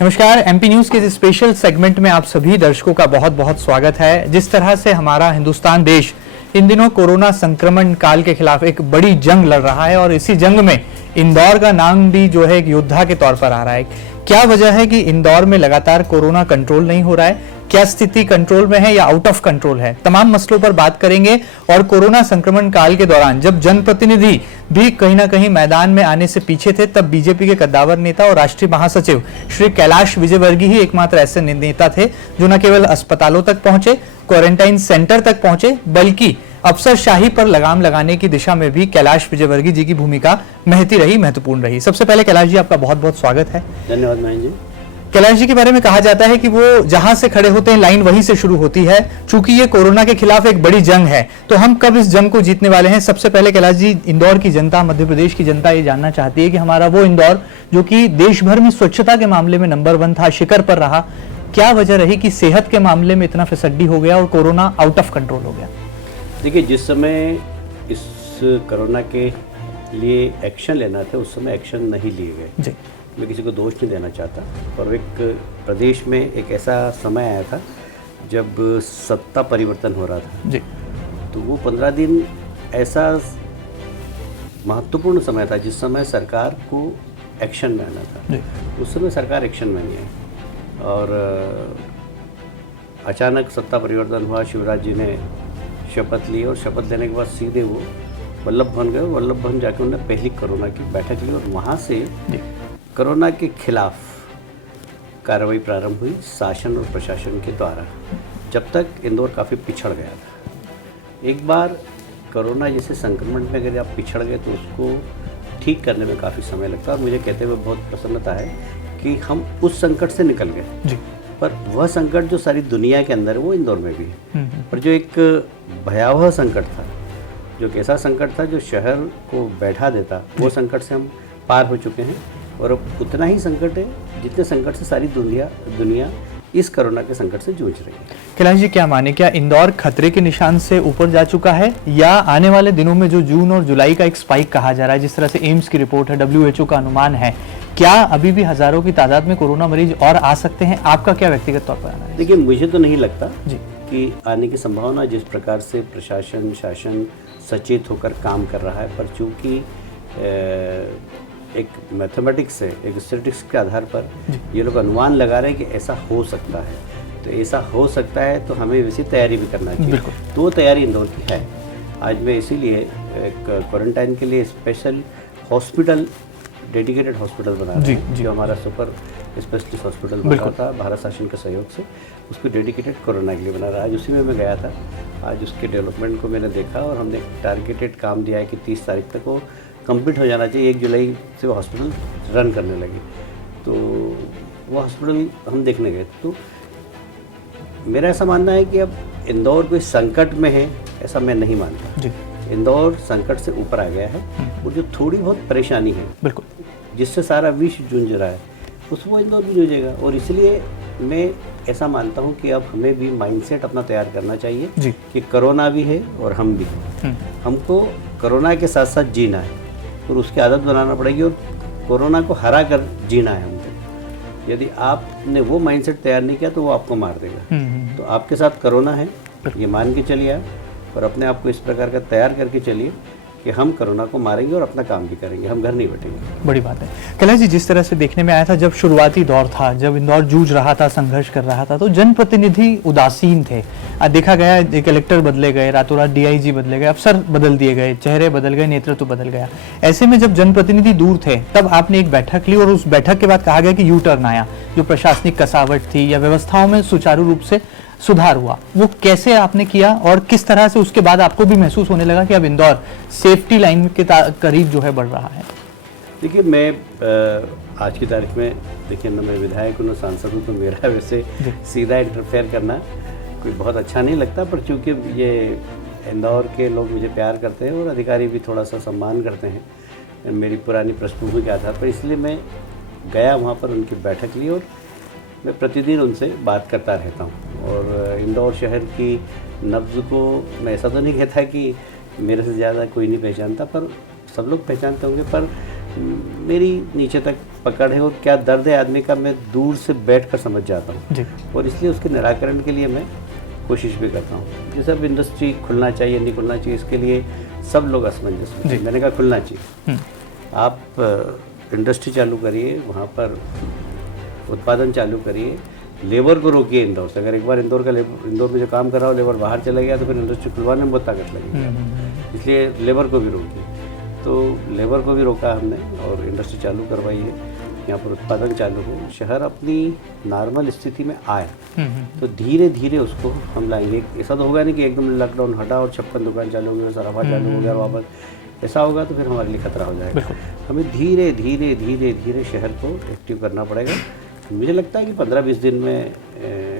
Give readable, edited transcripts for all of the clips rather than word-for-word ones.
नमस्कार। MP news के इस स्पेशल सेगमेंट में आप सभी दर्शकों का बहुत बहुत स्वागत है। जिस तरह से हमारा हिंदुस्तान देश इन दिनों कोरोना संक्रमण काल के खिलाफ एक बड़ी जंग लड़ रहा है और इसी जंग में इंदौर का नाम भी जो है एक योद्धा के तौर पर आ रहा है। क्या वजह है कि इंदौर में लगातार कोरोना कंट्रोल नहीं हो रहा है? क्या स्थिति कंट्रोल में है या आउट ऑफ कंट्रोल है? तमाम मसलों पर बात करेंगे। और कोरोना संक्रमण काल के दौरान जब जनप्रतिनिधि भी कहीं ना कहीं मैदान में आने से पीछे थे, तब बीजेपी के कद्दावर नेता और राष्ट्रीय महासचिव श्री कैलाश विजयवर्गीय ही एकमात्र ऐसे नेता थे जो न केवल अस्पतालों तक पहुंचे, क्वारंटाइन सेंटर तक पहुंचे, बल्कि अफसरशाही पर लगाम लगाने की दिशा में भी कैलाश विजयवर्गीय जी की भूमिका महत्वपूर्ण रही। सबसे पहले कैलाश जी, आपका बहुत बहुत स्वागत है। धन्यवाद महेंद्र जी। कैलाश जी के बारे में कहा जाता है कि वो जहां से खड़े होते हैं लाइन वहीं से शुरू होती है। चूंकि ये कोरोना के खिलाफ एक बड़ी जंग है, तो हम कब इस जंग को जीतने वाले हैं? सबसे पहले कैलाश जी, इंदौर की जनता, मध्य प्रदेश की जनता ये जानना चाहती है कि हमारा वो इंदौर जो कि देश भर में स्वच्छता के मामले में नंबर 1 था, शिखर पर रहा, क्या वजह रही कि सेहत के मामले में इतना फिसड्डी हो गया और कोरोना आउट ऑफ कंट्रोल हो गया? देखिए, जिस समय इस कोरोना के लिए एक्शन लेना था उस समय एक्शन नहीं लिए गए जी। मैं किसी को दोष नहीं देना चाहता, पर एक प्रदेश में एक ऐसा समय आया था जब सत्ता परिवर्तन हो रहा था जी। तो वो 15 दिन ऐसा महत्वपूर्ण समय था जिस समय सरकार को एक्शन में आना था जी। उस समय सरकार एक्शन में नहीं आई और अचानक सत्ता परिवर्तन हुआ। शिवराज जी ने शपथ ली और शपथ लेने के बाद सीधे वो वल्लभ भवन गए। वल्लभ भवन जाकर उन्होंने पहली कोरोना की बैठक ली और वहाँ से कोरोना के खिलाफ कार्रवाई प्रारंभ हुई शासन और प्रशासन के द्वारा। जब तक इंदौर काफ़ी पिछड़ गया था। एक बार कोरोना जैसे संक्रमण में अगर आप पिछड़ गए तो उसको ठीक करने में काफ़ी समय लगता है और मुझे कहते हुए बहुत प्रसन्नता है कि हम उस संकट से निकल गए जी। पर वह संकट जो सारी दुनिया के अंदर है वो इंदौर में भी है। पर जो एक भयावह संकट था, जो एक ऐसा संकट था जो शहर को बैठा देता, वो संकट से हम पार हो चुके हैं। और अब उतना ही संकट है जितने संकट से सारी दुनिया इस कोरोना के संकट से जूझ रही है। कैलाश जी, क्या माने, क्या इंदौर खतरे के निशान से ऊपर जा चुका है या आने वाले दिनों में जो जून और जुलाई का एक स्पाइक कहा जा रहा है, जिस तरह से एम्स की रिपोर्ट है, WHO का अनुमान है, क्या अभी भी हजारों की तादाद में कोरोना मरीज और आ सकते हैं? आपका क्या व्यक्तिगत तौर पर आना है? देखिए, मुझे तो नहीं लगता जी कि आने की संभावना, जिस प्रकार से प्रशासन शासन सचेत होकर काम कर रहा है। पर चूँकि एक मैथमेटिक्स से, एक स्टैटिस्टिक्स के आधार पर ये लोग अनुमान लगा रहे हैं कि ऐसा हो सकता है, तो ऐसा हो सकता है तो हमें वैसी तैयारी भी करना चाहिए। तो वो तैयारी इंदौर की है। आज मैं इसीलिए एक क्वारंटाइन के लिए स्पेशल हॉस्पिटल, डेडिकेटेड हॉस्पिटल बना रहा हूँ जो हमारा सुपर स्पेशलिस्ट हॉस्पिटल बना था भारत शासन के सहयोग से, उसको डेडिकेटेड कोरोना के लिए बना रहा है। आज उसी में मैं गया था। आज उसके डेवलपमेंट को मैंने देखा और हमने टारगेटेड काम दिया है कि 30 तारीख तक वो कंप्लीट हो जाना चाहिए। 1 जुलाई से वो हॉस्पिटल रन करने लगी। तो वो हॉस्पिटल हम देखने गए। तो मेरा ऐसा मानना है कि अब इंदौर कोई संकट में है, ऐसा मैं नहीं मानता जी। इंदौर संकट से ऊपर आ गया है। वो जो थोड़ी बहुत परेशानी है बिल्कुल जिससे सारा विश्व जूझ रहा है, वो इंदौर भी जूझेगा। और इसलिए मैं ऐसा मानता हूँ कि अब हमें भी माइंडसेट अपना तैयार करना चाहिए जी। कि कोरोना भी है और हम भी हैं। हमको कोरोना के साथ साथ जीना है और उसकी आदत बनाना पड़ेगी और कोरोना को हरा कर जीना है हमको। यदि आपने वो माइंडसेट तैयार नहीं किया तो वो आपको मार देगा। तो आपके साथ कोरोना है ये मान के चलिए आप, और अपने आप को इस प्रकार का तैयार करके चलिए कि हम कोरोना को मारेंगे और अपना काम भी करेंगे, हम घर नहीं बैठेंगे। बड़ी बात है। कैलाश जी, जिस तरह से देखने में आया था, जब शुरुआती दौर था, जब इंदौर जूझ रहा था, संघर्ष कर रहा था, तो जनप्रतिनिधि उदासीन थे। देखा गया कलेक्टर बदले गए, रातों रात DIG बदले गए, अफसर बदल दिए गए, चेहरे बदल गए, नेतृत्व बदल गया। ऐसे में जब जनप्रतिनिधि दूर थे, तब आपने एक बैठक ली और उस बैठक के बाद कहा गया कि यू टर्न आया। जो प्रशासनिक कसावट थी या व्यवस्थाओं में सुचारू रूप से सुधार हुआ, वो कैसे आपने किया और किस तरह से उसके बाद आपको भी महसूस होने लगा कि अब इंदौर सेफ्टी लाइन के करीब जो है बढ़ रहा है? देखिए, मैं आज की तारीख में, देखिए ना मैं विधायक हूँ ना सांसद हूँ, तो मेरा वैसे सीधा इंटरफेयर करना कोई बहुत अच्छा नहीं लगता। पर चूँकि ये इंदौर के लोग मुझे प्यार करते हैं और अधिकारी भी थोड़ा सा सम्मान करते हैं मेरी पुरानी पृष्ठभूमि के आधार पर, इसलिए मैं गया वहाँ पर, उनकी बैठक ली और मैं प्रतिदिन उनसे बात करता रहता हूँ। और इंदौर शहर की नब्ज़ को मैं ऐसा तो नहीं कहता कि मेरे से ज़्यादा कोई नहीं पहचानता, पर सब लोग पहचानते होंगे। पर मेरी नीचे तक पकड़ है और क्या दर्द है आदमी का मैं दूर से बैठकर समझ जाता हूँ जी। और इसलिए उसके निराकरण के लिए मैं कोशिश भी करता हूँ। जैसे अब इंडस्ट्री खुलना चाहिए नहीं खुलना चाहिए, इसके लिए सब लोग असमंजस में हैं। मैंने कहा खुलना चाहिए। आप इंडस्ट्री चालू करिए, वहाँ पर उत्पादन चालू करिए, लेबर को रोकिए इंदौर से। अगर एक बार इंदौर में जो काम कर रहा हो लेबर बाहर चला गया तो फिर इंडस्ट्री खुलवाने में बहुत ताकत लगेगी, इसलिए लेबर को भी रोकिए। तो लेबर को भी रोका हमने और इंडस्ट्री चालू करवाई है, यहाँ पर उत्पादन चालू हो, शहर अपनी नॉर्मल स्थिति में आए तो धीरे धीरे उसको हम लाएंगे। ऐसा तो होगा नहीं कि एकदम लॉकडाउन हटा और 56 दुकान चालू हो गई, सराफा चालू हो गया वापस। ऐसा होगा तो फिर हमारे लिए खतरा हो जाएगा। हमें धीरे धीरे धीरे धीरे शहर को एक्टिव करना पड़ेगा। मुझे लगता है कि 15-20 दिन में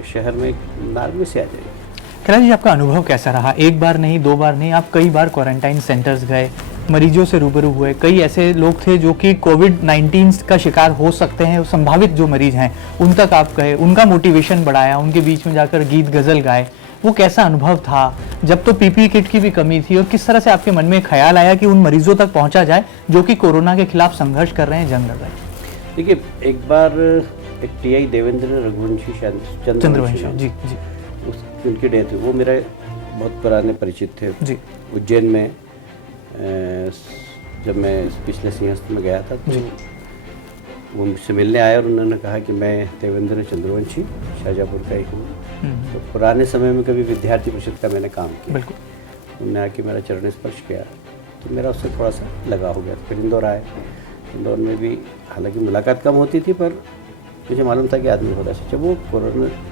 शहर में नॉर्मल से आ जाएगी। कैलाश जी, आपका अनुभव कैसा रहा? एक बार नहीं, 2 बार नहीं, आप कई बार क्वारंटाइन सेंटर्स गए, मरीजों से रूबरू हुए। कई ऐसे लोग थे जो कि कोविड-19 का शिकार हो सकते हैं, संभावित जो मरीज हैं उन तक आप गए, उनका मोटिवेशन बढ़ाया, उनके बीच में जाकर गीत गज़ल गाए। वो कैसा अनुभव था? जब तो पीपीई किट की भी कमी थी, और किस तरह से आपके मन में ख्याल आया कि उन मरीजों तक पहुंचा जाए जो कि कोरोना के खिलाफ संघर्ष कर रहे हैं, जंग लड़ रहे हैं? देखिए, एक बार एक टीआई देवेंद्र रघुवंशी चंद्रवंशी जी, उनकी डेथ हुई। वो मेरे बहुत पुराने परिचित थे जी। उज्जैन में जब मैं पिछले सिंहस्थ में गया था तो वो मुझसे मिलने आए और उन्होंने कहा कि मैं देवेंद्र चंद्रवंशी शाहजहाँपुर का ही हूँ। तो पुराने समय में कभी विद्यार्थी परिषद का मैंने काम किया, उन्होंने आके मेरा चरण स्पर्श किया तो मेरा उससे थोड़ा सा लगाव हो गया। फिर इंदौर आए, इंदौर में भी हालांकि मुलाकात कम होती थी पर मुझे मालूम था कि आदमी बहुत अच्छा। जब वो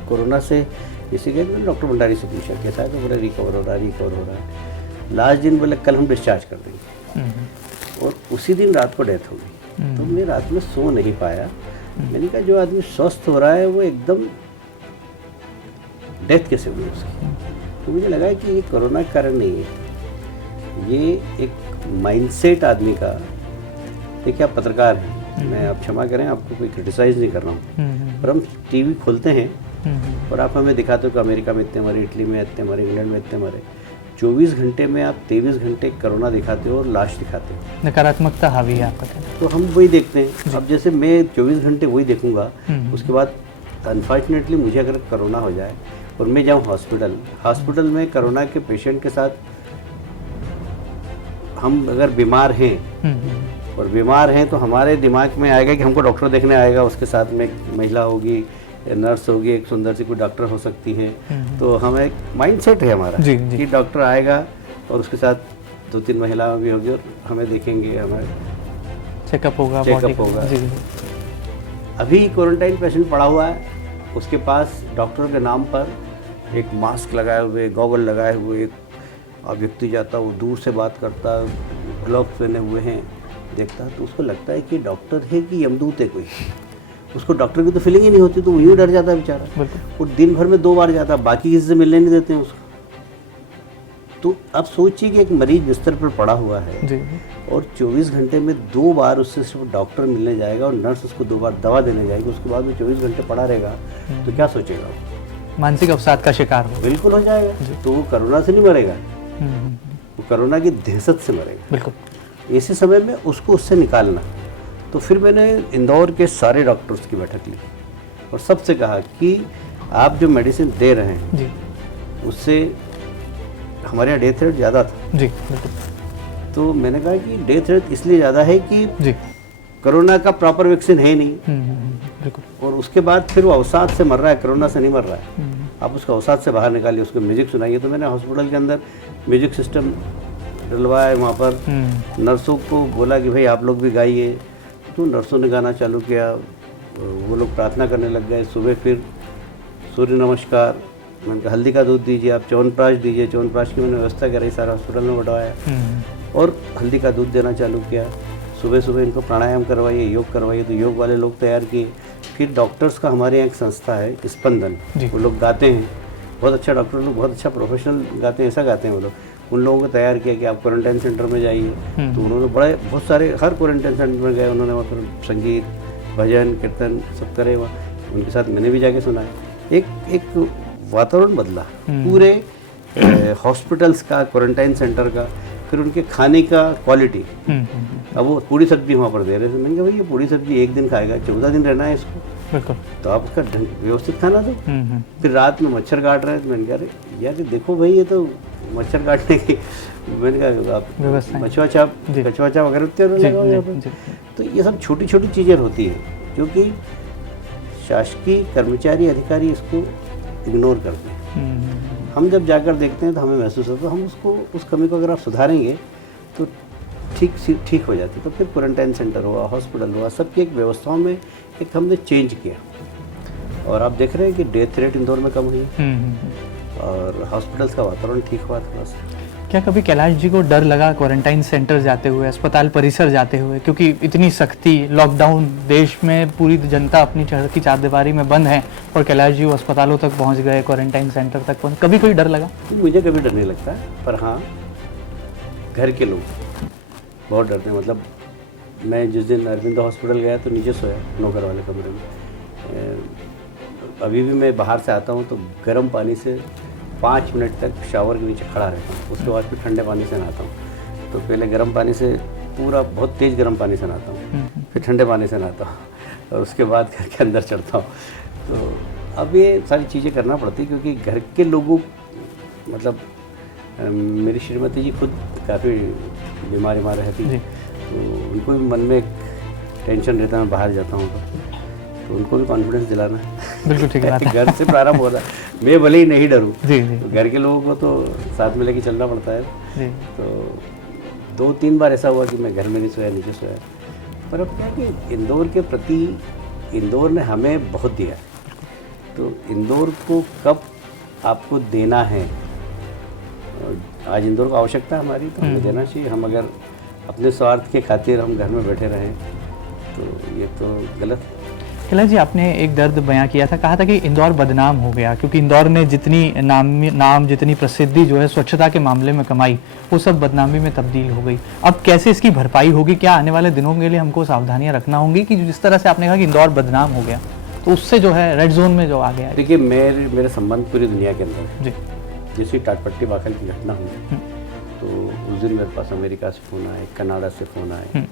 कोरोना से इसी गए, मैंने डॉक्टर भंडारी से पूछा कैसा है, तो बोले रिकवर हो रहा है। लास्ट दिन बोले कल हम डिस्चार्ज कर देंगे और उसी दिन रात को डेथ हो गई। तो मैं रात में सो नहीं पाया। मैंने कहा जो आदमी स्वस्थ हो रहा है वो एकदम डेथ कैसे हुई उसकी? तो मुझे लगा कि ये कोरोना के कारण नहीं है, ये एक माइंडसेट आदमी का। देखिए, आप पत्रकार हैं, मैं आप क्षमा करें, आपको कोई क्रिटिसाइज नहीं कर रहा हूँ, पर हम टीवी खोलते हैं और आप हमें दिखाते हो कि अमेरिका में इतने मरे, इटली में इतने मरे, इंग्लैंड में इतने मरे। 24 घंटे में आप 23 घंटे कोरोना दिखाते हो और लाश दिखाते हो, नकारात्मकता हावी है आपका। तो हम वही देखते हैं। अब जैसे मैं 24 घंटे वही देखूंगा, उसके बाद अनफॉर्चुनेटली मुझे अगर कोरोना हो जाए और मैं जाऊँ हॉस्पिटल में कोरोना के पेशेंट के साथ, हम अगर बीमार हैं तो हमारे दिमाग में आएगा कि हमको डॉक्टर देखने आएगा, उसके साथ में एक महिला होगी, नर्स होगी, एक सुंदर सी कोई डॉक्टर हो सकती है। तो हमें एक माइंडसेट है हमारा कि डॉक्टर आएगा और उसके साथ 2-3 महिलाएं भी होगी और हमें देखेंगे, हमें चेकअप होगा। अभी क्वारंटाइन पेशेंट पड़ा हुआ है, उसके पास डॉक्टर के नाम पर एक मास्क लगाए हुए, गॉगल लगाए हुए एक व्यक्ति जाता, वो दूर से बात करता, ग्लव्स पहने हुए हैं, देखता तो उसको लगता है कि डॉक्टर है कि यमदूत है कोई। उसको डॉक्टर की तो फीलिंग ही नहीं होती, तो वो यूँ डर जाता है बेचारा। वो दिन भर में 2 बार जाता, बाकी किसी से मिलने नहीं देते हैं उसको। तो अब सोचिए कि एक मरीज बिस्तर पर पड़ा हुआ है और 24 घंटे में 2 बार उससे सिर्फ डॉक्टर मिलने जाएगा और नर्स उसको 2 बार दवा देने जाएगी, उसके बाद वो 24 घंटे पड़ा रहेगा, तो क्या सोचेगा वो? मानसिक अवसाद का शिकार हो, बिल्कुल हो जाएगा। तो वो कोरोना से नहीं मरेगा, वो कोरोना की दहशत से मरेगा। बिल्कुल। ऐसे समय में उसको उससे निकालना। तो फिर मैंने इंदौर के सारे डॉक्टर्स की बैठक ली और सबसे कहा कि आप जो मेडिसिन दे रहे हैं उससे हमारे यहाँ डेथ रेट ज़्यादा था। तो मैंने कहा कि डेथ रेट इसलिए ज़्यादा है कि कोरोना का प्रॉपर वैक्सीन है नहीं, और उसके बाद फिर वो अवसाद से मर रहा है, कोरोना से नहीं मर रहा है। आप उसको अवसाद से बाहर निकालिए, उसको म्यूजिक सुनाइए। तो मैंने हॉस्पिटल के अंदर म्यूजिक सिस्टम डलवाया, वहाँ पर नर्सों को बोला कि भाई आप लोग भी गाइए। तो नर्सों ने गाना चालू किया, वो लोग प्रार्थना करने लग गए। सुबह फिर सूर्य नमस्कार, मैंने कहा हल्दी का दूध दीजिए, आप च्यवनप्राश दीजिए। च्यवनप्राश की मैंने व्यवस्था करी, सारा हॉस्पिटल में बंटवाया और हल्दी का दूध देना चालू किया। सुबह सुबह इनको प्राणायाम करवाइए, योग करवाइए। तो योग वाले लोग तैयार किए। फिर डॉक्टर्स का हमारे यहाँ एक संस्था है स्पंदन, वो लोग गाते हैं, बहुत अच्छा डॉक्टर लोग, बहुत अच्छा प्रोफेशनल गाते हैं, ऐसा गाते हैं वो लोग। उन लोगों को तैयार किया कि आप क्वारंटाइन सेंटर में जाइए। तो उन्होंने बहुत सारे हर क्वारंटाइन सेंटर में गए, उन्होंने वहाँ पर संगीत, भजन, कीर्तन सब करे। वहाँ उनके साथ मैंने भी जाके सुना है। एक वातावरण बदला पूरे हॉस्पिटल्स का, क्वारंटाइन सेंटर का। फिर उनके खाने का क्वालिटी। अब वो पूरी सब्जी वहाँ पर दे रहे थे, मैंने कहा भाई ये पूरी सब्जी एक दिन खाएगा, 14 दिन रहना है इसको, बिल्कुल, तो आप उसका व्यवस्थित खाना दो। फिर रात में मच्छर काट रहे हैं, तो मैंने कहा अरे यार देखो भाई ये तो मच्छर काटने की, मैंने कहा आप कछुआ छाप अगरबत्ती लगाओ यहाँ पर। तो ये सब छोटी छोटी चीज़ें होती हैं जो कि शासकीय कर्मचारी अधिकारी इसको इग्नोर करते हैं। हम जब जाकर देखते हैं तो हमें महसूस होता है हम उसको उस कमी को अगर आप सुधारेंगे तो ठीक हो जाती। तो फिर क्वारंटाइन सेंटर हुआ, हॉस्पिटल हुआ, सबकी एक व्यवस्थाओं में एक हमने चेंज किया और आप देख रहे हैं कि डेथ रेट इंदौर में कम हुई और हॉस्पिटल्स का वातावरण ठीक हुआ थोड़ा सा। क्या कभी कैलाश जी को डर लगा क्वारंटाइन सेंटर जाते हुए, अस्पताल परिसर जाते हुए, क्योंकि इतनी सख्ती, लॉकडाउन, देश में पूरी जनता अपनी की चारदीवारी में बंद है और कैलाश जी वो अस्पतालों तक पहुंच गए, क्वारंटाइन सेंटर तक पहुंच, कभी कोई डर लगा? मुझे कभी डर नहीं लगता, पर हाँ घर के लोग बहुत डरते हैं। मतलब मैं जिस दिन अरविंद हॉस्पिटल गया तो नीचे सोया नौकर वाले कमरे में। अभी भी मैं बाहर से आता हूँ तो गर्म पानी से 5 मिनट तक शावर के नीचे खड़ा रहता हूँ, उसके बाद फिर ठंडे पानी से नहाता हूँ। तो पहले गर्म पानी से पूरा बहुत तेज़ गर्म पानी से नहाता हूँ, फिर ठंडे पानी से नहाता हूँ और उसके बाद घर के अंदर चढ़ता हूँ। तो अब ये सारी चीज़ें करना पड़ती है क्योंकि घर के लोगों, मतलब मेरी श्रीमती जी खुद काफ़ी बीमार रहती है, तो उनको भी मन में एक टेंशन रहता है, मैं बाहर जाता हूँ तो उनको भी कॉन्फिडेंस दिलाना है। बिल्कुल ठीक बात है। घर से प्रारंभ होता है, मैं भले ही नहीं डरूँ, तो घर के लोगों को तो साथ में लेके चलना पड़ता है। तो 2-3 बार ऐसा हुआ कि मैं घर में नहीं सोया, नीचे सोया। पर अब क्या है कि इंदौर के प्रति इंदौर ने हमें बहुत दिया है, तो इंदौर को कब आपको देना है, आज इंदौर को आवश्यकता है हमारी, तो हमें देना चाहिए। हम अगर अपने स्वार्थ के खातिर हम घर में बैठे रहें तो ये तो गलत है। कैलाश जी, आपने एक दर्द बयां किया था, कहा था कि इंदौर बदनाम हो गया क्योंकि इंदौर ने जितनी नाम जितनी प्रसिद्धि जो है स्वच्छता के मामले में कमाई, वो सब बदनामी में तब्दील हो गई। अब कैसे इसकी भरपाई होगी? क्या आने वाले दिनों के लिए हमको सावधानियां रखना होंगी कि जिस तरह से आपने कहा कि इंदौर बदनाम हो गया, तो उससे जो है रेड जोन में जो आ गया? देखिए, मेरे संबंध पूरी दुनिया के अंदर जी, जैसे टाटपट्टी बाखल की घटना हुई तो उस दिन मेरे पास अमेरिका से फ़ोन आए, कनाडा से फ़ोन आए।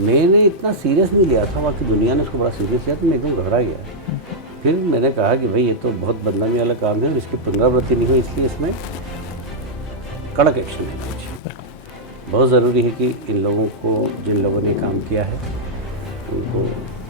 मैंने इतना सीरियस नहीं लिया था, बाकी दुनिया ने उसको बड़ा सीरियस लिया, तो मैं एकदम घबरा गया। फिर मैंने कहा कि भाई ये तो बहुत बदनामी वाला काम है, इसकी पुनरावृत्ति नहीं हुई, इसलिए इसमें कड़क एक्शन लेना चाहिए। बहुत ज़रूरी है कि इन लोगों को, जिन लोगों ने काम किया है,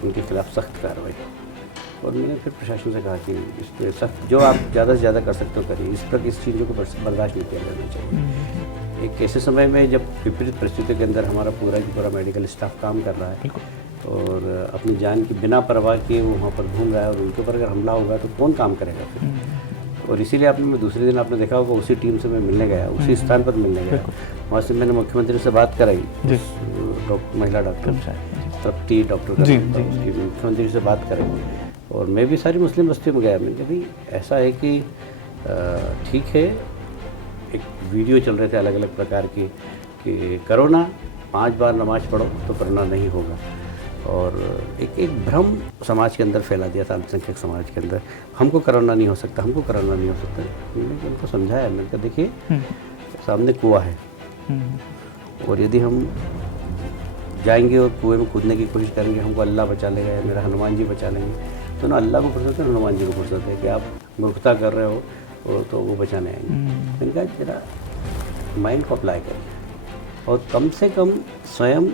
उनके खिलाफ़ सख्त कार्रवाई हो। और मैंने फिर प्रशासन से कहा कि इस पर सख्त, जो आप ज़्यादा से ज़्यादा कर सकते हो करिए, इस चीज़ों को बर्दाश्त नहीं किया जाना चाहिए। एक ऐसे समय में जब विपरीत परिस्थितियों के अंदर हमारा पूरा मेडिकल स्टाफ काम कर रहा है और अपनी जान की बिना परवाह किए वो वहाँ पर घूम रहा है और उनके ऊपर अगर हमला होगा तो कौन काम करेगा फिर? और इसीलिए मैं दूसरे दिन आपने देखा होगा उसी टीम से मैं मिलने गया, उसी स्थान पर मिलने गया। वहाँ से मैंने मुख्यमंत्री से बात कराई, महिला डॉक्टर तृप्ति डॉक्टर, मुख्यमंत्री से बात कराई और मैं भी सारी मुस्लिम बस्तियों में गया। मैंने कहा भाई ऐसा है कि ठीक है, एक वीडियो चल रहे थे अलग अलग प्रकार की कि कोरोना 5 बार नमाज पढ़ो तो कोरोना नहीं होगा, और एक भ्रम समाज के अंदर फैला दिया था, अल्पसंख्यक समाज के अंदर, हमको कोरोना नहीं हो सकता, हमको कोरोना नहीं हो सकता। मैंने उनको समझाया, मैंने कहा देखिए सामने कुआं है और यदि हम जाएंगे और कुएं में कूदने की कोशिश करेंगे, हमको अल्लाह बचा लेगा या मेरा हनुमान जी बचा लेंगे, तो ना अल्लाह को फुर्सत है, हनुमान जी को फुर्सत है कि आप मूर्खता कर रहे हो तो वो बचाने आएंगे। मैंने कहा जरा माइंड को अप्लाई करिए और कम से कम स्वयं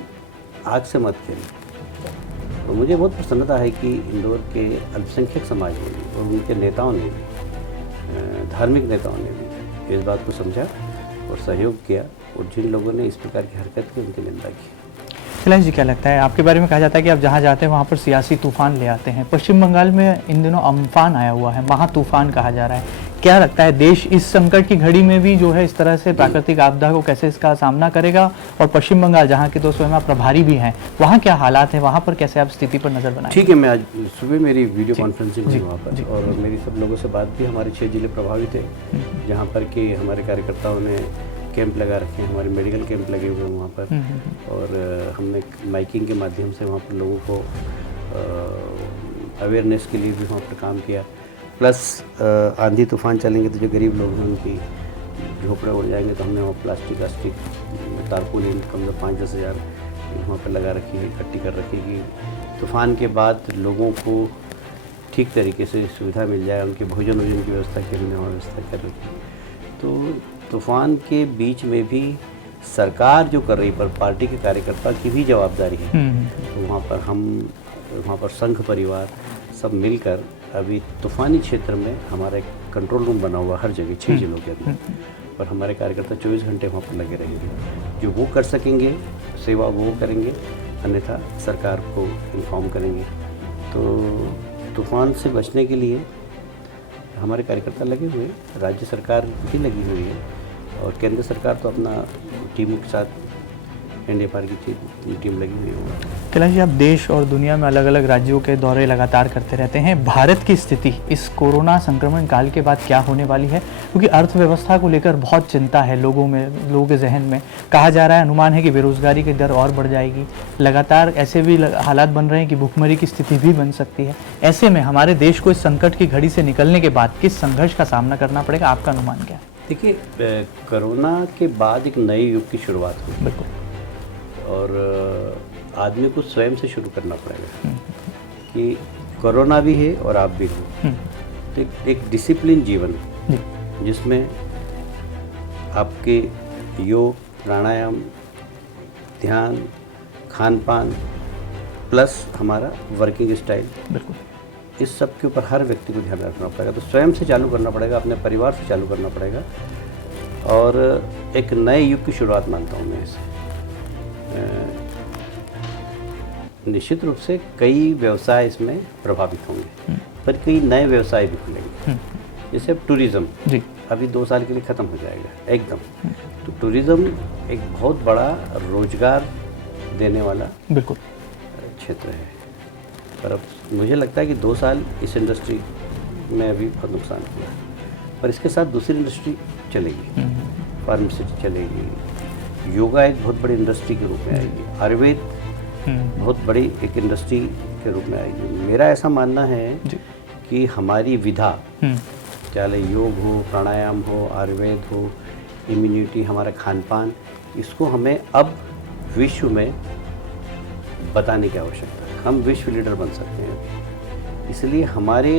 आग से मत खेलें। तो मुझे बहुत प्रसन्नता है कि इंदौर के अल्पसंख्यक समाज ने भी और उनके नेताओं ने भी, धार्मिक नेताओं ने भी इस बात को समझा और सहयोग किया, और जिन लोगों ने इस प्रकार की हरकत की उनकी निंदा की। कैलाश जी, क्या लगता है आपके बारे में? कहा जाता है कि आप जहाँ जाते हैं वहाँ पर सियासी तूफान ले आते हैं। पश्चिम बंगाल में इन दिनों अम्फान आया हुआ है, महा तूफान कहा जा रहा है। क्या लगता है देश इस संकट की घड़ी में भी जो है इस तरह से प्राकृतिक आपदा को कैसे इसका सामना करेगा? और पश्चिम बंगाल जहाँ के तो स्वयं प्रभारी भी हैं, वहाँ क्या हालात हैं, वहाँ पर कैसे आप स्थिति पर नजर बनाएं? ठीक है, मैं आज सुबह मेरी वीडियो कॉन्फ्रेंसिंग हुई वहाँ पर और मेरी सब लोगों से बात भी, हमारे 6 जिले प्रभावित थे जहाँ पर कि हमारे कार्यकर्ताओं ने कैंप लगा रखे हैं, हमारे मेडिकल कैंप लगे हुए हैं वहाँ पर, और हमने माइकिंग के माध्यम से वहाँ पर लोगों को अवेयरनेस के लिए भी वहाँ पर काम किया। प्लस आंधी तूफान चलेंगे तो जो गरीब लोग हैं उनकी झोपड़े उड़ जाएंगे, तो हमने वहाँ प्लास्टिक तारपुलिन कम से 5-10 हज़ार वहाँ पर लगा रखी है, इकट्ठी कर रखी कि तूफ़ान के बाद लोगों को ठीक तरीके से सुविधा मिल जाए, उनके भोजन की व्यवस्था की हमने वहाँ व्यवस्था कर रखी है। तो तूफ़ान के बीच में भी सरकार जो कर रही पर पार्टी के कार्यकर्ता की भी जवाबदारी है। तो वहाँ पर संघ परिवार सब मिलकर अभी तूफ़ानी क्षेत्र में हमारा एक कंट्रोल रूम बना हुआ हर जगह 6 जिलों के अंदर, और हमारे कार्यकर्ता 24 घंटे वहाँ पर लगे रहेंगे। जो वो कर सकेंगे सेवा वो करेंगे, अन्यथा सरकार को इन्फॉर्म करेंगे। तो तूफ़ान से बचने के लिए हमारे कार्यकर्ता लगे हुए, राज्य सरकार भी लगी हुई है, और केंद्र सरकार तो अपना टीमों के साथ NDFR की टीम लगी हुई है। कैलाश जी, आप देश और दुनिया में अलग अलग राज्यों के दौरे लगातार करते रहते हैं। भारत की स्थिति इस कोरोना संक्रमण काल के बाद क्या होने वाली है? क्योंकि अर्थव्यवस्था को लेकर बहुत चिंता है लोगों के जहन में। कहा जा रहा है, अनुमान है कि बेरोजगारी की दर और बढ़ जाएगी। लगातार ऐसे भी हालात बन रहे हैं कि भुखमरी की स्थिति भी बन सकती है। ऐसे में हमारे देश को इस संकट की घड़ी से निकलने के बाद किस संघर्ष का सामना करना पड़ेगा, आपका अनुमान क्या है? देखिए, कोरोना के बाद एक नए युग की शुरुआत हुई। बिल्कुल। और आदमी को स्वयं से शुरू करना पड़ेगा कि कोरोना भी है और आप भी हो। तो एक डिसिप्लिन जीवन जिसमें आपके योग, प्राणायाम, ध्यान, खान पान प्लस हमारा वर्किंग स्टाइल, बिल्कुल, इस सब के ऊपर हर व्यक्ति को ध्यान रखना पड़ेगा। तो स्वयं से चालू करना पड़ेगा, अपने परिवार से चालू करना पड़ेगा, और एक नए युग की शुरुआत मानता हूँ मैं इसे। निश्चित रूप से कई व्यवसाय इसमें प्रभावित होंगे, पर कई नए व्यवसाय भी खुलेंगे। जैसे अब टूरिज़्म जी, अभी 2 साल के लिए ख़त्म हो जाएगा एकदम। तो टूरिज़्म एक बहुत बड़ा रोजगार देने वाला बिल्कुल क्षेत्र है, पर अब मुझे लगता है कि 2 साल इस इंडस्ट्री में अभी बहुत नुकसान हुआ, पर इसके साथ दूसरी इंडस्ट्री चलेगी, फार्मासिटी चलेगी, योगा एक बहुत बड़ी इंडस्ट्री के रूप में आएगी, आयुर्वेद बहुत बड़ी एक इंडस्ट्री के रूप में आएगी। मेरा ऐसा मानना है कि हमारी विधा, चाहे योग हो, प्राणायाम हो, आयुर्वेद हो, इम्यूनिटी, हमारा खान पान, इसको हमें अब विश्व में बताने की आवश्यकता है। हम विश्व लीडर बन सकते हैं। इसलिए हमारे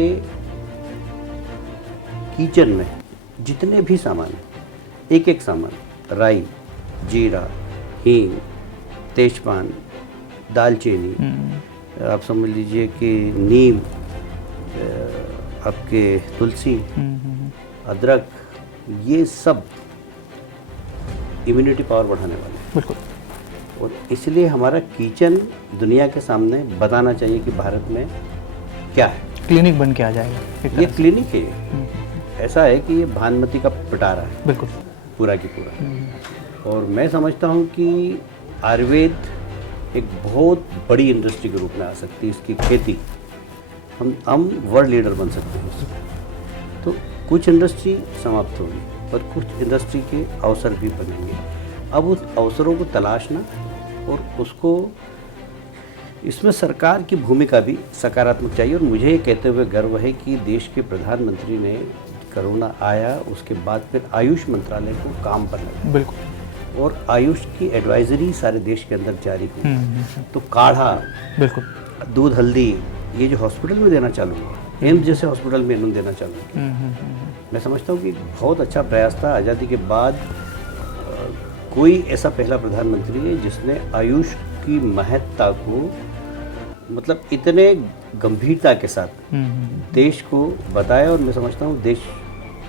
किचन में जितने भी सामान हैं, एक एक सामान, राई, जीरा, हींग, तेजपान, दालचीनी, आप समझ लीजिए कि नीम, आपके तुलसी, अदरक, ये सब इम्यूनिटी पावर बढ़ाने वाले हैं। बिल्कुल। और इसलिए हमारा किचन दुनिया के सामने बताना चाहिए कि भारत में क्या है। क्लिनिक बन के आ जाएगा। ये क्लिनिक है, ऐसा है कि ये भानुमति का पिटारा है, बिल्कुल, पूरा की पूरा। और मैं समझता हूँ कि आयुर्वेद एक बहुत बड़ी इंडस्ट्री के रूप में आ सकती है। इसकी खेती हम वर्ल्ड लीडर बन सकते हैं उसमें। तो कुछ इंडस्ट्री समाप्त होगी, पर कुछ इंडस्ट्री के अवसर भी बनेंगे। अब उस अवसरों को तलाशना और उसको, इसमें सरकार की भूमिका भी सकारात्मक चाहिए। और मुझे ये कहते हुए गर्व है कि देश के प्रधानमंत्री ने, कोरोना आया उसके बाद फिर आयुष मंत्रालय को काम पर लगाया। बिल्कुल। और आयुष की एडवाइजरी सारे देश के अंदर जारी हुई। तो काढ़ा, बिल्कुल, दूध, हल्दी, ये जो हॉस्पिटल में देना चालू हुआ, एम्स जैसे हॉस्पिटल में इन्होंने देना चालू किया। मैं समझता हूँ कि बहुत अच्छा प्रयास था। आज़ादी के बाद कोई ऐसा पहला प्रधानमंत्री है जिसने आयुष की महत्ता को, मतलब इतने गंभीरता के साथ देश को बताया। और मैं समझता हूँ देश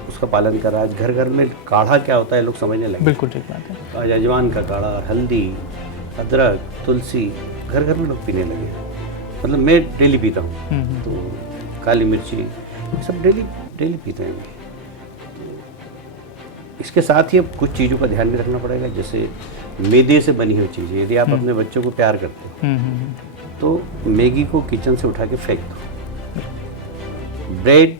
उसका पालन कर रहा है। आज घर घर में काढ़ा क्या होता है लोग समझने लगे। बिल्कुल ठीक बात है। आज अजवान का काढ़ा, हल्दी, अदरक, तुलसी घर घर में लोग पीने लगे। मतलब मैं डेली पीता हूँ। तो काली मिर्ची, ये सब डेली पीते हैं। इसके साथ ही अब कुछ चीज़ों का ध्यान भी रखना पड़ेगा, जैसे मैदे से बनी हुई चीज़ें। यदि आप अपने बच्चों को प्यार करते हो तो मैगी को किचन से उठा के फेंक दो। ब्रेड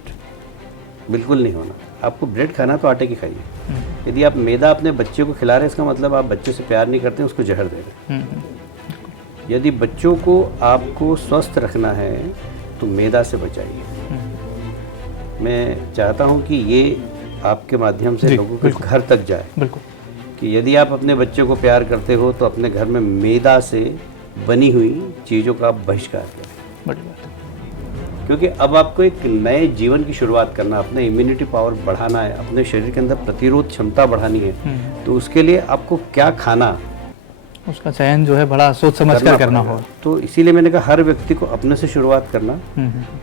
बिल्कुल नहीं होना। आपको ब्रेड खाना तो आटे की खाइए। यदि आप मैदा अपने बच्चे को खिला रहे हैं, इसका मतलब आप बच्चे से प्यार नहीं करते, उसको जहर दे रहे हैं। यदि बच्चों को आपको स्वस्थ रखना है तो मैदा से बचाइए। मैं चाहता हूं कि ये आपके माध्यम से लोगों के घर तक जाए। बिल्कुल। कि यदि आप अपने बच्चे को प्यार करते हो तो अपने घर में मैदा से बनी हुई चीज़ों का बहिष्कार करें। बड़ी बात है। क्योंकि अब आपको एक नए जीवन की शुरुआत करना, अपने इम्यूनिटी पावर बढ़ाना है, अपने शरीर के अंदर प्रतिरोध क्षमता बढ़ानी है, तो उसके लिए आपको क्या खाना, उसका चयन जो है बड़ा सोच समझ कर करना होगा। तो इसीलिए मैंने कहा हर व्यक्ति को अपने से शुरुआत करना,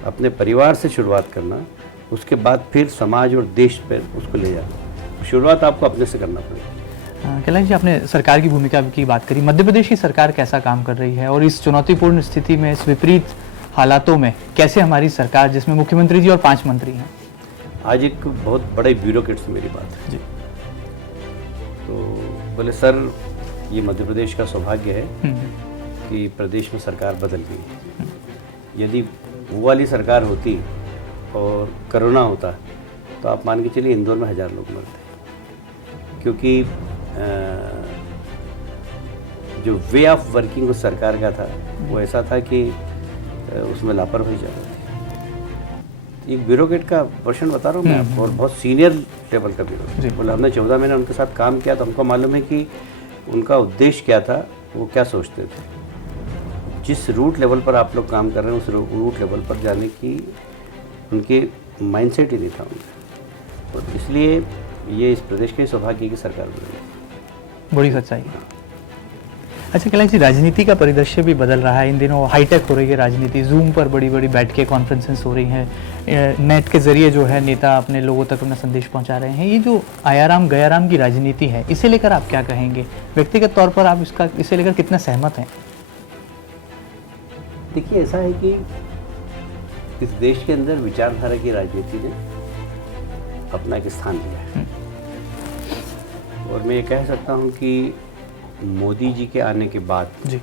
अपने परिवार से शुरुआत करना, उसके बाद फिर समाज और देश पर उसको ले जाना। शुरुआत आपको अपने से करना पड़ेगा। कैलाश जी, आपने सरकार की भूमिका की बात करी। मध्य प्रदेश की सरकार कैसा काम कर रही है और इस चुनौतीपूर्ण स्थिति में, इस विपरीत हालातों में कैसे हमारी सरकार, जिसमें मुख्यमंत्री जी और 5 मंत्री हैं? आज एक बहुत बड़े ब्यूरोक्रेट से मेरी बात है जी। तो बोले सर ये मध्य प्रदेश का सौभाग्य है कि प्रदेश में सरकार बदल गई। यदि वो वाली सरकार होती और कोरोना होता तो आप मान के चलिए इंदौर में 1000 लोग मरते, क्योंकि जो वे ऑफ वर्किंग उस सरकार का था वो ऐसा था कि उसमें लापरवाही ज़्यादा थी। एक ब्यूरोक्रेट का वर्षन बता रहा हूँ मैं आपको, और बहुत सीनियर लेवल का ब्यूरोक्रेट। बोले हमने 14 महीने उनके साथ काम किया तो हमको मालूम है कि उनका उद्देश्य क्या था, वो क्या सोचते थे। जिस रूट लेवल पर आप लोग काम कर रहे हैं उस रूट लेवल पर जाने की उनके माइंडसेट ही नहीं था उनका, और इसलिए ये इस प्रदेश के सौभाग्य की सरकार बनी। बड़ी सच्चाई है। अच्छा कैलाश जी, राजनीति का परिदृश्य भी बदल रहा है। इन दिनों हाईटेक हो रही है राजनीति, जूम पर बड़ी बड़ी बैठकें, कॉन्फ्रेंसेस हो रही हैं, नेट के जरिए जो है नेता अपने लोगों तक अपना संदेश पहुंचा रहे हैं। ये जो आयाराम गयाराम की राजनीति है, इसे लेकर आप क्या कहेंगे? व्यक्तिगत तौर पर आप इसे लेकर कितना सहमत हैं? देखिए ऐसा है कि इस देश के अंदर विचारधारा की राजनीति ने अपना एक स्थान लिया है, और मैं ये कह सकता हूँ कि मोदी जी के आने के बाद जी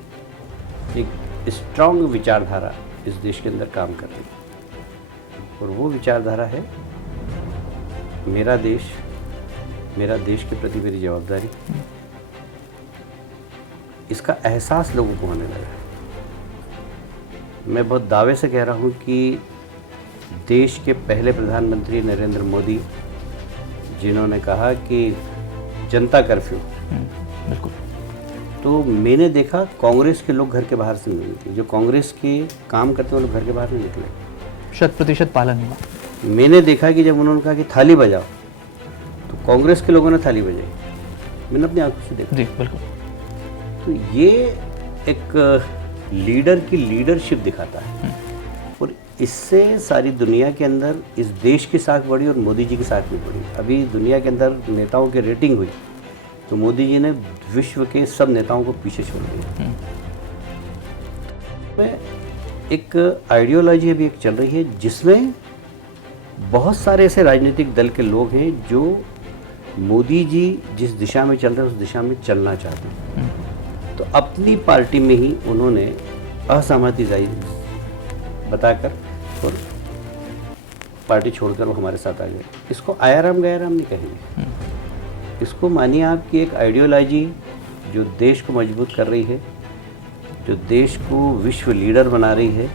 एक स्ट्रांग विचारधारा इस देश के अंदर काम कर रही है, और वो विचारधारा है मेरा देश के प्रति मेरी जवाबदारी। इसका एहसास लोगों को होने लगा है। मैं बहुत दावे से कह रहा हूँ कि देश के पहले प्रधानमंत्री नरेंद्र मोदी, जिन्होंने कहा कि जनता कर्फ्यू, बिल्कुल, तो मैंने देखा कांग्रेस के लोग घर के बाहर से नहीं निकले। जो कांग्रेस के काम करते हैं वो लोग घर के बाहर नहीं निकले। 100% पालन हुआ। मैंने देखा कि जब उन्होंने कहा कि थाली बजाओ तो कांग्रेस के लोगों ने थाली बजाई। मैंने अपनी आंखों से देखा। जी बिल्कुल। तो ये एक लीडर की लीडरशिप दिखाता है, और इससे सारी दुनिया के अंदर इस देश की साख बढ़ी और मोदी जी की साख भी बढ़ी। अभी दुनिया के अंदर नेताओं की रेटिंग हुई तो मोदी जी ने विश्व के सब नेताओं को पीछे छोड़ दिया। एक आइडियोलॉजी अभी एक चल रही है जिसमें बहुत सारे ऐसे राजनीतिक दल के लोग हैं जो मोदी जी जिस दिशा में चल रहे हैं उस दिशा में चलना चाहते हैं। तो अपनी पार्टी में ही उन्होंने असहमति जाहिर बताकर और पार्टी छोड़कर वो हमारे साथ आ गए। इसको आयाराम गयाराम नहीं कहेंगे, इसको मानिए आपकी एक आइडियोलॉजी जो देश को मजबूत कर रही है, जो देश को विश्व लीडर बना रही है।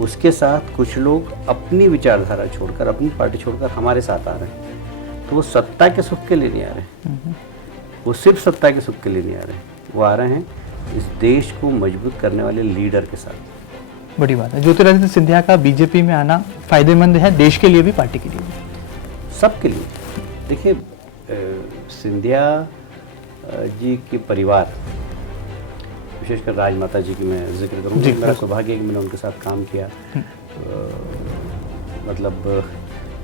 उसके साथ कुछ लोग अपनी विचारधारा छोड़कर, अपनी पार्टी छोड़कर हमारे साथ आ रहे हैं। तो वो सत्ता के सुख के लिए नहीं आ रहे, वो सिर्फ सत्ता के सुख के लिए नहीं आ रहे, वो आ रहे हैं इस देश को मजबूत करने वाले लीडर के साथ। बड़ी बात है। ज्योतिरादित्य सिंधिया का बीजेपी में आना फायदेमंद है, देश के लिए भी, पार्टी के लिए भी, सबके लिए। देखिए सिंधिया जी के परिवार, विशेषकर राजमाता जी की मैं जिक्र करूँगा। मेरा सौभाग्य है कि मैंने उनके साथ काम किया। मतलब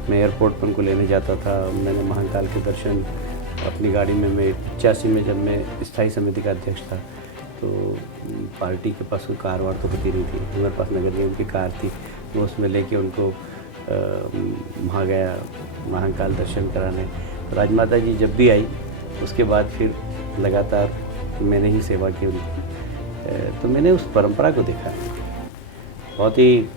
मैं एयरपोर्ट पर उनको लेने जाता था। मैंने महाकाल के दर्शन अपनी गाड़ी में, मैं 85 में जब मैं स्थायी समिति का अध्यक्ष था तो पार्टी के पास कोई कार वार तो होती नहीं थी, हमारे पास नगर निगम की कार थी। मैं उसमें लेके उनको वहाँ गया महाकाल दर्शन कराने। राजमाता जी जब भी आई उसके बाद फिर लगातार मैंने ही सेवा की उनकी। तो मैंने उस परंपरा को देखा बहुत ही।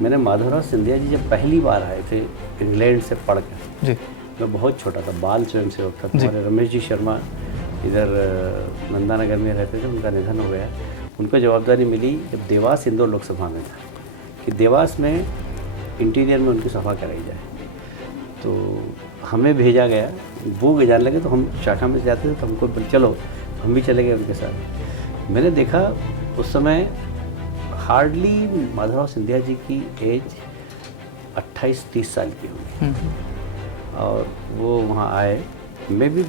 मैंने माधवराव सिंधिया जी जब पहली बार आए थे इंग्लैंड से पढ़कर जी, मैं बहुत छोटा था, बाल स्वयंसेवक था। हमारे रमेश जी शर्मा इधर नंदानगर में रहते थे, उनका निधन हो गया। उनको जवाबदारी मिली जब देवास इंदौर लोकसभा में था कि देवास में इंटीरियर में उनकी सफा कराई जाए। तो हमें भेजा गया, वो जाने लगे तो हम शाखा में जाते थे तो हमको बोले चलो, हम भी चले गए उनके साथ। मैंने देखा उस समय हार्डली माधवराव सिंधिया जी की एज 28-30 साल की होगी, और वो वहाँ आए, मैं भी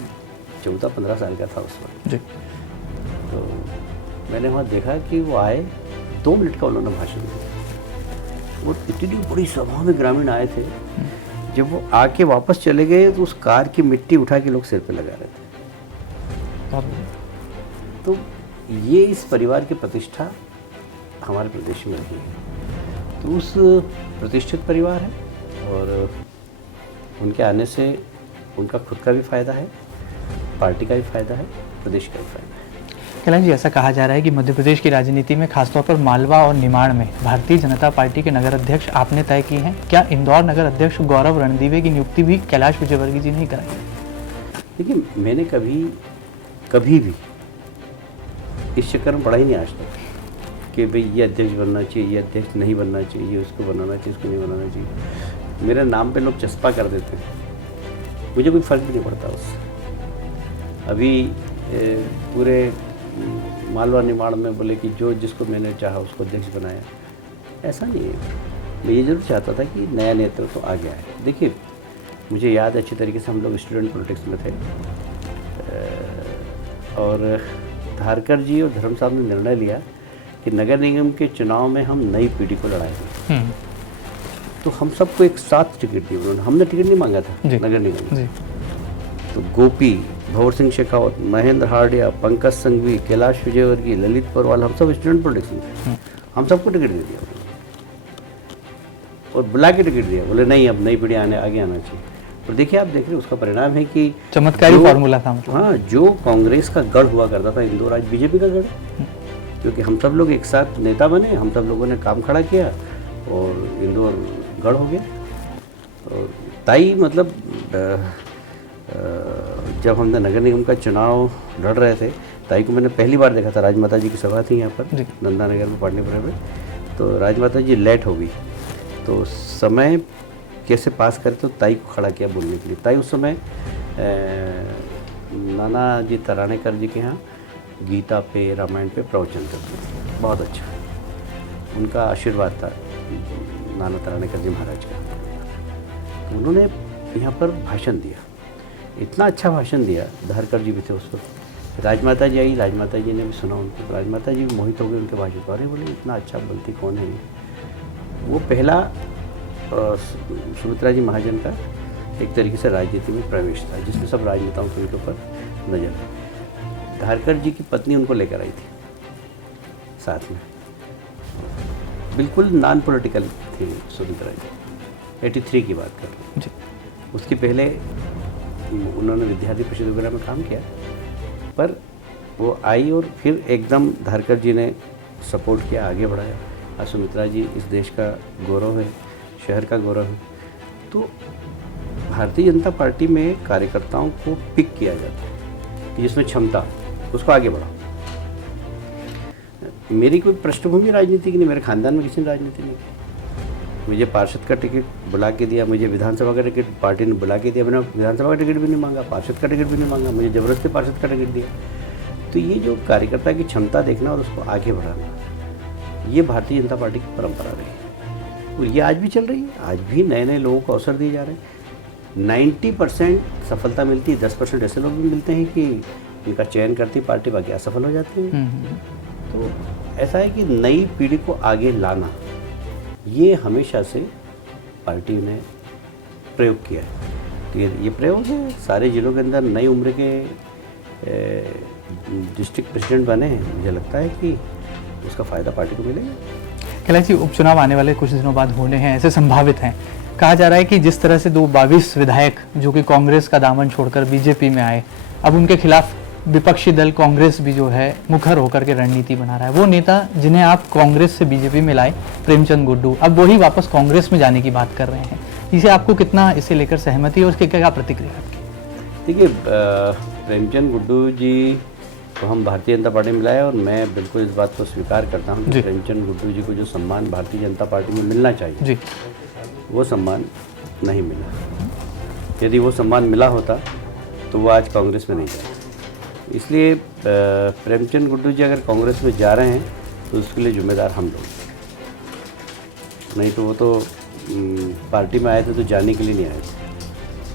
14-15 साल का था उस वक्त। तो मैंने वहाँ देखा कि वो आए, 2 मिनट का उन्होंने भाषण दिया। वो इतनी बड़ी सभा में ग्रामीण आए थे, जब वो आके वापस चले गए तो उस कार की मिट्टी उठा के लोग सिर पे लगा रहे थे। तो ये इस परिवार की प्रतिष्ठा हमारे प्रदेश में रही है, तो उस प्रतिष्ठित परिवार है, और उनके आने से उनका खुद का भी फायदा है, पार्टी का भी फायदा है, प्रदेश का भी फायदा है। कैलाश जी, ऐसा कहा जा रहा है कि मध्य प्रदेश की राजनीति में खासतौर पर मालवा और निमाड़ में भारतीय जनता पार्टी के नगर अध्यक्ष आपने तय की हैं। क्या इंदौर नगर अध्यक्ष गौरव रणदीवे की नियुक्ति भी कैलाश विजयवर्गीय जी ने कराई? देखिए, मैंने कभी भी इस चक्कर में पढ़ा ही नहीं आज तक कि भाई ये अध्यक्ष बनना चाहिए, ये अध्यक्ष नहीं बनना चाहिए, उसको बनाना चाहिए, उसको नहीं बनाना चाहिए। मेरे नाम पे लोग चस्पा कर देते हैं, मुझे कोई फ़र्क भी नहीं पड़ता उससे। अभी पूरे मालवा निमाड़ में बोले कि जो जिसको मैंने चाहा उसको अध्यक्ष बनाया, ऐसा नहीं है। मैं ये जरूर चाहता था कि नया नेतृत्व तो आ गया है। देखिए, मुझे याद अच्छी तरीके से हम लोग स्टूडेंट पॉलिटिक्स में थे, और धारकर जी और धर्म साहब ने निर्णय लिया कि नगर निगम के चुनाव में हम नई पीढ़ी को लड़ाएंगे। तो हम सबको एक साथ टिकट दी उन्होंने, हमने टिकट नहीं मांगा था नगर निगम में। तो गोपी, भंवर सिंह शेखावत, महेंद्र हार्डिया, पंकज संघवी, कैलाश विजयवर्गीय, ललित पौरवाल, हम सब स्टूडेंट पॉलिटिक्स में थे। हम सबको टिकट दे दिया और बुला के टिकट दिया, बोले नहीं अब नई पीढ़ी आगे आना चाहिए। और देखिए, आप देख रहे हैं उसका परिणाम है कि चमत्कारी फॉर्मूला था मतलब। हाँ, जो कांग्रेस का गढ़ हुआ करता था इंदौर, आज बीजेपी का गढ़, क्योंकि हम सब लोग एक साथ नेता बने, हम सब लोगों ने काम खड़ा किया और इंदौर गढ़ हो गया। और ताई मतलब जब हमने नगर निगम का चुनाव लड़ रहे थे, ताई को मैंने पहली बार देखा था, राजमाता जी की सभा थी यहाँ पर नंदानगर में, पाटलिपुत्र में। तो राजमाता जी लेट हो गई, तो समय कैसे पास करे, तो ताई को खड़ा किया बोलने के लिए। ताई उस समय नाना जी तरानेकर जी के यहाँ गीता पे, रामायण पे प्रवचन करते थे, बहुत अच्छा उनका आशीर्वाद था नाना तरानेकर जी महाराज का। तो उन्होंने यहाँ पर भाषण दिया, इतना अच्छा भाषण दिया, धारकर जी भी थे उस वक्त। राजमाता जी आई, राजमाता जी ने भी सुना उनको, तो राजमाता जी भी मोहित हो गए उनके भाषण पर। अरे बोले इतना अच्छा बोलती कौन है ये? वो पहला सुमित्रा जी महाजन का एक तरीके से राजनीति में प्रवेश था, जिसमें सब राजनेताओं के उनके ऊपर नजर। धारकर जी की पत्नी उनको लेकर आई थी साथ में, बिल्कुल नॉन पॉलिटिकल थी सुमित्रा जी। 83 की बात कर रहा हूँ। उसके पहले उन्होंने विद्यार्थी परिषद वगैरह में काम किया, पर वो आई और फिर एकदम धारकर जी ने सपोर्ट किया, आगे बढ़ाया। आज सुमित्रा जी इस देश का गौरव है, शहर का गौरव है। तो भारतीय जनता पार्टी में कार्यकर्ताओं को पिक किया जाता है कि जिसमें क्षमता, उसको आगे बढ़ाओ। मेरी कोई पृष्ठभूमि राजनीति की नहीं, मेरे खानदान में किसी ने राजनीति नहीं की। मुझे पार्षद का टिकट बुला के दिया, मुझे विधानसभा का टिकट पार्टी ने बुला के दिया, मैंने विधानसभा का टिकट भी नहीं मांगा, पार्षद का टिकट भी नहीं मांगा, मुझे ज़बरदस्ती पार्षद का टिकट दिया। तो ये जो कार्यकर्ता की क्षमता देखना और उसको आगे बढ़ाना, ये भारतीय जनता पार्टी की परंपरा रही है और ये आज भी चल रही है। आज भी नए नए लोगों को अवसर दिए जा रहे हैं। 90% सफलता मिलती है, 10% ऐसे लोग भी मिलते हैं कि इनका चयन करती पार्टी, बाकी असफल हो जाते हैं। तो ऐसा है कि नई पीढ़ी को आगे लाना, ये हमेशा से पार्टी ने प्रयोग किया है। तो ये प्रयोग है, सारे जिलों के अंदर नई उम्र के डिस्ट्रिक्ट प्रेसिडेंट बने हैं। मुझे लगता है कि उसका फ़ायदा पार्टी को मिलेगा। कैलाश जी, उपचुनाव आने वाले कुछ दिनों बाद होने हैं, ऐसे संभावित हैं। कहा जा रहा है कि जिस तरह से 22 विधायक जो कि कांग्रेस का दामन छोड़कर बीजेपी में आए, अब उनके खिलाफ विपक्षी दल कांग्रेस भी जो है मुखर होकर के रणनीति बना रहा है। वो नेता जिन्हें आप कांग्रेस से बीजेपी में लाए, प्रेमचंद गुड्डू, अब वही वापस कांग्रेस में जाने की बात कर रहे हैं। इसे आपको कितना इसे लेकर सहमति है, उसकी क्या प्रतिक्रिया आपकी? देखिए, प्रेमचंद गुड्डू जी को हम भारतीय जनता पार्टी में लाए और मैं बिल्कुल इस बात को स्वीकार करता हूँ कि प्रेमचंद गुड्डू जी को जो सम्मान भारतीय जनता पार्टी में मिलना चाहिए जी, वो सम्मान नहीं मिला। यदि वो सम्मान मिला होता तो वो आज कांग्रेस में नहीं जाता। इसलिए प्रेमचंद गुड्डू जी अगर कांग्रेस में जा रहे हैं तो उसके लिए जिम्मेदार हम लोग, नहीं तो वो तो पार्टी में आए थे तो जाने के लिए नहीं आए थे।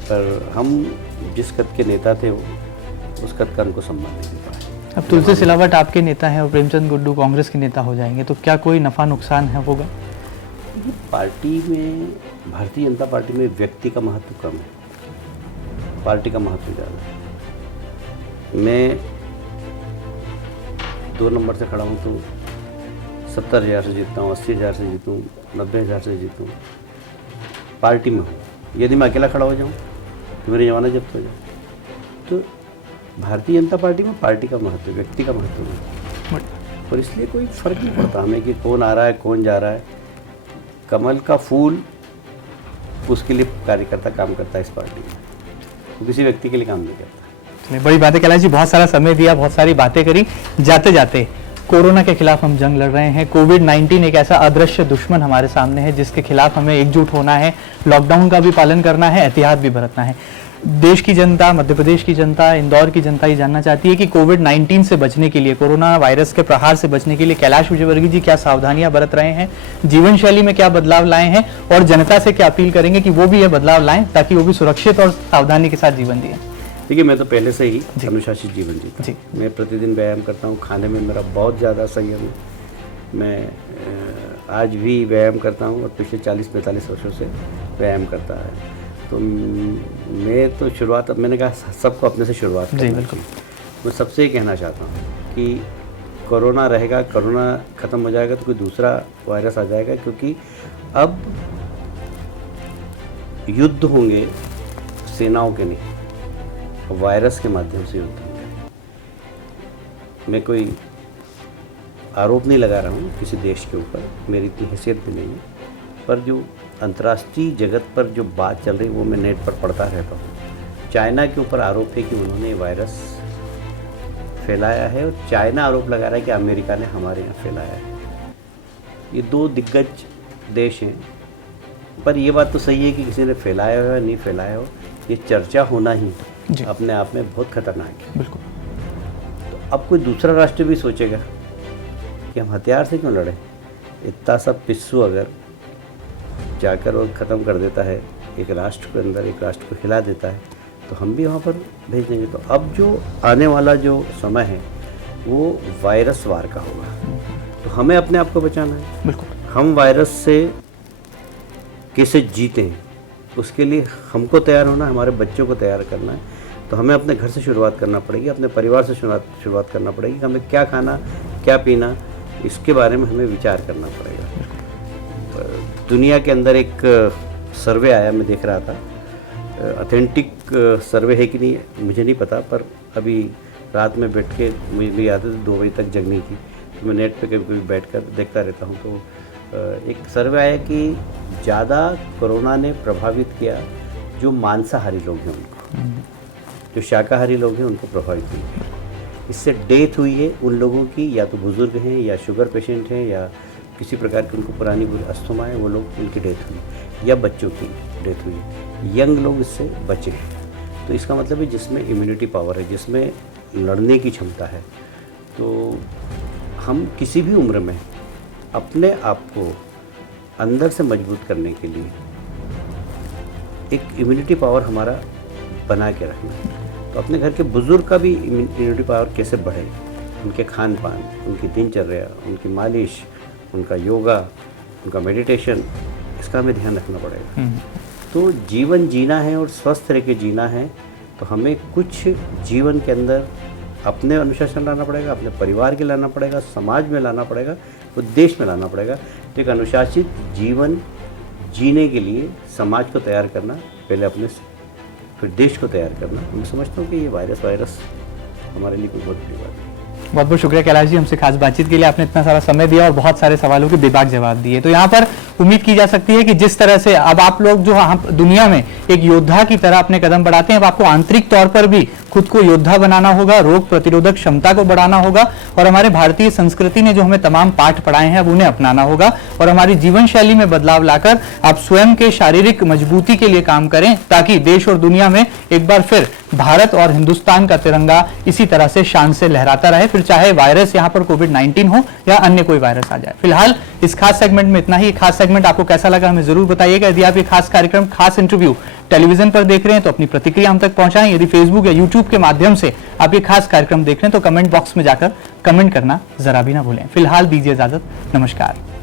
पर हम जिस कद के नेता थे वो उस कद का उनको सम्मान नहीं दे पाए। अब तुलसी सिलावट आपके नेता हैं और प्रेमचंद गुड्डू कांग्रेस के नेता हो जाएंगे तो क्या कोई नफा नुकसान है होगा? पार्टी में, भारतीय जनता पार्टी में व्यक्ति का महत्व कम है, पार्टी का महत्व ज़्यादा है। मैं 2 नंबर से खड़ा हूँ तो 70,000 से जीतता हूँ, 80,000 से जीतूँ, 90,000 से जीतूँ, पार्टी में हूँ। यदि मैं अकेला खड़ा हो जाऊँ तो मेरी जमानत जब्त हो जाए। तो भारतीय जनता पार्टी में पार्टी का महत्व, व्यक्ति का महत्व नहीं, और इसलिए कोई फर्क नहीं पड़ता हमें कि कौन आ रहा है कौन जा रहा है। कमल का फूल उसके लिए कार्यकर्ता काम करता है इस पार्टी में, वो किसी व्यक्ति के लिए काम नहीं करता। बड़ी बातें कैलाश जी, बहुत सारा समय दिया, बहुत सारी बातें करी। जाते जाते कोरोना के खिलाफ हम जंग लड़ रहे हैं। कोविड-19 एक ऐसा अदृश्य दुश्मन हमारे सामने है जिसके खिलाफ हमें एकजुट होना है, लॉकडाउन का भी पालन करना है, एहतियात भी बरतना है। देश की जनता, मध्य प्रदेश की जनता, इंदौर की जनता ये जानना चाहती है कि कोविड-19 से बचने के लिए, कोरोना वायरस के प्रहार से बचने के लिए कैलाश विजयवर्गीय जी क्या सावधानियां बरत रहे हैं, जीवन शैली में क्या बदलाव लाए हैं और जनता से क्या अपील करेंगे कि वो भी ये बदलाव लाएं ताकि वो भी सुरक्षित और सावधानी के साथ जीवन जिए? देखिए, मैं तो पहले से ही अनुशासित जीवन जीता हूँ। मैं प्रतिदिन व्यायाम करता हूँ, खाने में मेरा बहुत ज़्यादा संयम है। मैं आज भी व्यायाम करता हूँ और पिछले 40-45 वर्षों से व्यायाम करता है। तो मैं तो शुरुआत, अब मैंने कहा सबको अपने से शुरुआत करनी चाहिए। मैं सबसे ये कहना चाहता हूँ कि कोरोना रहेगा, कोरोना ख़त्म हो जाएगा तो कोई दूसरा वायरस आ जाएगा, क्योंकि अब युद्ध होंगे सेनाओं के नहीं, वायरस के माध्यम से युद्ध होंगे। मैं कोई आरोप नहीं लगा रहा हूँ किसी देश के ऊपर, मेरी इतनी हैसियत भी नहीं है, पर जो अंतर्राष्ट्रीय जगत पर जो बात चल रही है वो मैं नेट पर पढ़ता रहता हूँ। चाइना के ऊपर आरोप है कि उन्होंने वायरस फैलाया है और चाइना आरोप लगा रहा है कि अमेरिका ने हमारे यहाँ फैलाया है। ये 2 दिग्गज देश हैं, पर ये बात तो सही है कि किसी ने फैलाया हो या नहीं फैलाया हो, ये चर्चा होना ही अपने आप में बहुत खतरनाक है। बिल्कुल। तो अब कोई दूसरा राष्ट्र भी सोचेगा कि हम हथियार से क्यों लड़ें। इतना सा पिस्सू अगर जाकर और ख़त्म कर देता है एक राष्ट्र के अंदर, एक राष्ट्र को हिला देता है, तो हम भी वहाँ पर भेज देंगे। तो अब जो आने वाला जो समय है वो वायरस वार का होगा, तो हमें अपने आप को बचाना है। बिल्कुल। हम वायरस से कैसे जीतें उसके लिए हमको तैयार होना, हमारे बच्चों को तैयार करना है। तो हमें अपने घर से शुरुआत करना पड़ेगी, अपने परिवार से शुरुआत करना पड़ेगी। हमें क्या खाना, क्या पीना, इसके बारे में हमें विचार करना पड़ेगा। दुनिया के अंदर एक सर्वे आया, मैं देख रहा था, ऑथेंटिक सर्वे है कि नहीं मुझे नहीं पता, पर अभी रात में बैठ के मुझे आदत है 2 बजे तक जगने की, तो मैं नेट पे कभी कभी बैठ कर देखता रहता हूँ। तो एक सर्वे आया कि ज़्यादा कोरोना ने प्रभावित किया जो मांसाहारी लोग हैं उनको, जो शाकाहारी लोग हैं उनको प्रभावित नहीं किया। इससे डेथ हुई है उन लोगों की, या तो बुज़ुर्ग हैं या शुगर पेशेंट हैं या किसी प्रकार की उनको पुरानी अस्थमा है, वो लोग, उनकी डेथ हुई, या बच्चों की डेथ हुई। यंग लोग इससे बचे हैं। तो इसका मतलब है जिसमें इम्यूनिटी पावर है, जिसमें लड़ने की क्षमता है, तो हम किसी भी उम्र में अपने आप को अंदर से मजबूत करने के लिए एक इम्यूनिटी पावर हमारा बना के रखना है। तो अपने घर के बुज़ुर्ग का भी इम्यूनिटी पावर कैसे बढ़े, उनके खान पान, उनकी दिनचर्या, उनकी मालिश, उनका योगा, उनका मेडिटेशन, इसका हमें ध्यान रखना पड़ेगा। तो जीवन जीना है और स्वस्थ रह के जीना है, तो हमें कुछ जीवन के अंदर अपने अनुशासन लाना पड़ेगा, अपने परिवार के लाना पड़ेगा, समाज में लाना पड़ेगा, तो देश में लाना पड़ेगा। तो एक अनुशासित जीवन जीने के लिए समाज को तैयार करना पहले अपने से, फिर देश को तैयार करना। मैं समझता हूँ कि ये वायरस हमारे लिए कोई बहुत बड़ी बात नहीं। बहुत बहुत शुक्रिया कैलाश जी, हमसे खास बातचीत के लिए। आपने इतना सारा समय दिया और बहुत सारे सवालों के बेबाक जवाब दिए। तो यहाँ पर उम्मीद की जा सकती है कि जिस तरह से अब आप लोग जो दुनिया में एक योद्धा की तरह अपने कदम बढ़ाते हैं, अब आपको आंतरिक तौर पर भी खुद को योद्धा बनाना होगा, रोग प्रतिरोधक क्षमता को बढ़ाना होगा और हमारे भारतीय संस्कृति ने जो हमें तमाम पाठ पढ़ाए हैं अब उन्हें अपनाना होगा और हमारी जीवन शैली में बदलाव लाकर आप स्वयं के शारीरिक मजबूती के लिए काम करें ताकि देश और दुनिया में एक बार फिर भारत और हिंदुस्तान का तिरंगा इसी तरह से शान से लहराता रहे, फिर चाहे वायरस यहाँ पर कोविड-19 हो या अन्य कोई वायरस आ जाए। फिलहाल इस खास सेगमेंट में इतना ही। खास सेगमेंट आपको कैसा लगा हमें जरूर बताइएगा। यदि आप ये खास कार्यक्रम, खास इंटरव्यू टेलीविजन पर देख रहे हैं तो अपनी प्रतिक्रिया हम तक पहुंचाएं। यदि फेसबुक या यूट्यूब के माध्यम से आप ये खास कार्यक्रम देख रहे हैं तो कमेंट बॉक्स में जाकर कमेंट करना जरा भी ना भूलें। फिलहाल दीजिए इजाजत, नमस्कार।